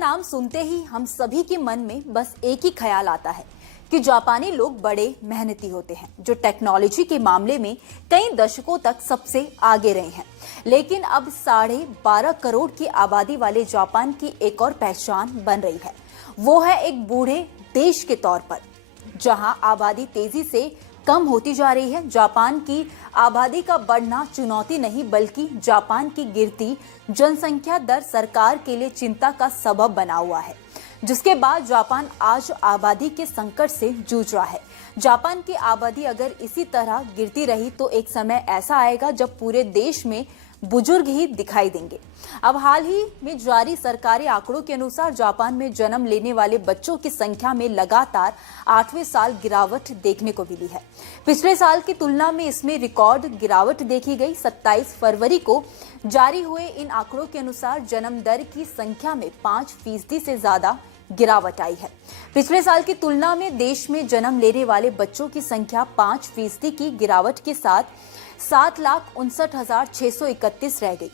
नाम सुनते ही हम सभी के मन में बस एक ही ख्याल आता है कि जापानी लोग बड़े मेहनती होते हैं, जो टेक्नोलॉजी के मामले में कई दशकों तक सबसे आगे रहे हैं। लेकिन अब 12.5 करोड़ की आबादी वाले जापान की एक और पहचान बन रही है। वो है एक बूढ़े देश के तौर पर। जहां आबादी तेजी से कम होती जा रही है, जापान की आबादी का बढ़ना चुनौती नहीं बल्कि जापान की गिरती जनसंख्या दर सरकार के लिए चिंता का सबब बना हुआ है, जिसके बाद जापान आज आबादी के संकट से जूझ रहा है। जापान की आबादी अगर इसी तरह गिरती रही तो एक समय ऐसा आएगा जब पूरे देश में बुजुर्ग ही दिखाई देंगे। अब हाल ही में जारी सरकारी आंकड़ों के अनुसार जापान में जन्म लेने वाले बच्चों की संख्या में लगातार 8वें साल गिरावट देखने को मिली है। पिछले साल की तुलना में इसमें रिकॉर्ड गिरावट देखी गई। 27 फरवरी को जारी हुए इन आंकड़ों के अनुसार जन्म दर की संख्या में 5% से ज्यादा गिरावट आई है। पिछले साल की तुलना में देश में जन्म लेने वाले बच्चों की संख्या 5% की गिरावट के साथ 7,59,631 रह गई।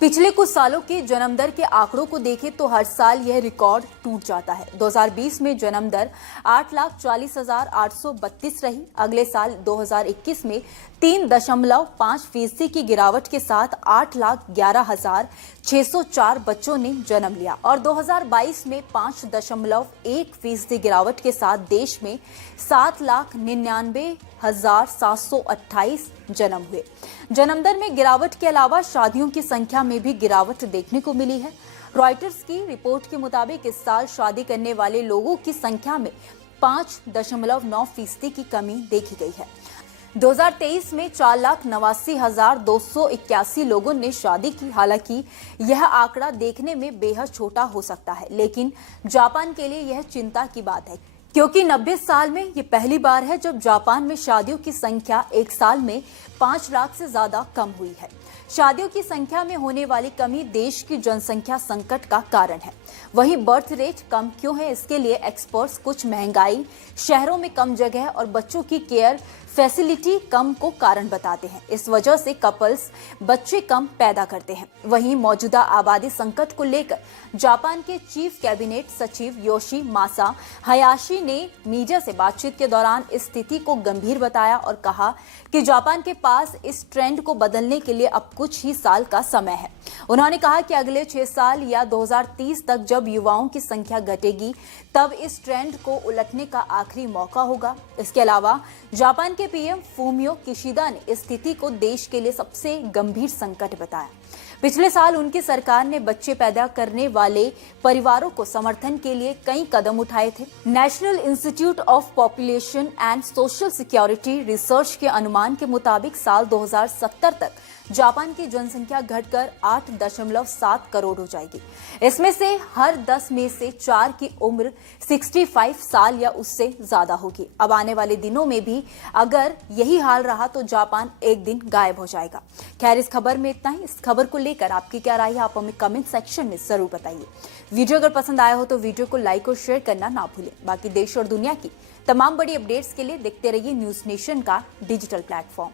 पिछले कुछ सालों के जन्म दर के आंकड़ों को देखें तो हर साल यह रिकॉर्ड टूट जाता है। 2020 में जन्म दर 8,40,832 रही। अगले साल 2021 में 3.5% की गिरावट के साथ 8,11,604 बच्चों ने जन्म लिया और 2022 में 5.1% गिरावट के साथ देश में 7,99,728 जन्म हुए। जन्म दर में गिरावट के अलावा शादियों की संख्या में भी गिरावट देखने को मिली है। रॉयटर्स की रिपोर्ट के मुताबिक इस साल शादी करने वाले लोगों की संख्या में 5.9% की कमी देखी गई है। 2023 में 4,89,281 लोगों ने शादी की। हालांकि यह आंकड़ा देखने में बेहद छोटा हो सकता है, लेकिन जापान के लिए यह चिंता की बात है, क्योंकि 90 साल में ये पहली बार है जब जापान में शादियों की संख्या एक साल में 5 लाख से ज्यादा कम हुई है। शादियों की संख्या में होने वाली कमी देश की जनसंख्या संकट का कारण है। वहीं बर्थ रेट कम क्यों है, इसके लिए एक्सपर्ट्स कुछ महंगाई, शहरों में कम जगह और बच्चों की केयर फैसिलिटी कम को कारण बताते हैं। इस वजह से कपल्स बच्चे कम पैदा करते हैं। वहीं मौजूदा आबादी संकट को लेकर जापान के चीफ कैबिनेट सचिव योशी मासा हयाशी ने मीडिया से बातचीत के दौरान इस स्थिति को गंभीर बताया और कहा कि जापान के पास इस ट्रेंड को बदलने के लिए अब कुछ ही साल का समय है। उन्होंने कहा कि अगले 6 साल या 2030 तक जब युवाओं की संख्या घटेगी, तब इस ट्रेंड को उलटने का आखिरी मौका होगा। इसके अलावा जापान के पीएम फूमियो किशिदा ने इस स्थिति को देश के लिए सबसे गंभीर संकट बताया। पिछले साल उनकी सरकार ने बच्चे पैदा करने वाले परिवारों को समर्थन के लिए कई कदम उठाए थे। National institute of population and social security research के अनुमान के मुताबिक साल 2070 तक जापान की जनसंख्या घटकर 8.7 करोड़ हो जाएगी। इसमें से हर 10 में से 4 की उम्र 65 साल या उससे ज्यादा होगी। अब आने वाले दिनों में भी अगर यही हाल रहा तो जापान एक दिन गायब हो जाएगा। खैर, इस खबर में इतना ही। इस खबर को लेकर आपकी क्या राय है, आप हमें कमेंट सेक्शन में जरूर बताइए। वीडियो अगर पसंद आया हो तो वीडियो को लाइक और शेयर करना ना भूलें। बाकी देश और दुनिया की तमाम बड़ी अपडेट्स के लिए देखते रहिए न्यूज नेशन का डिजिटल प्लेटफॉर्म।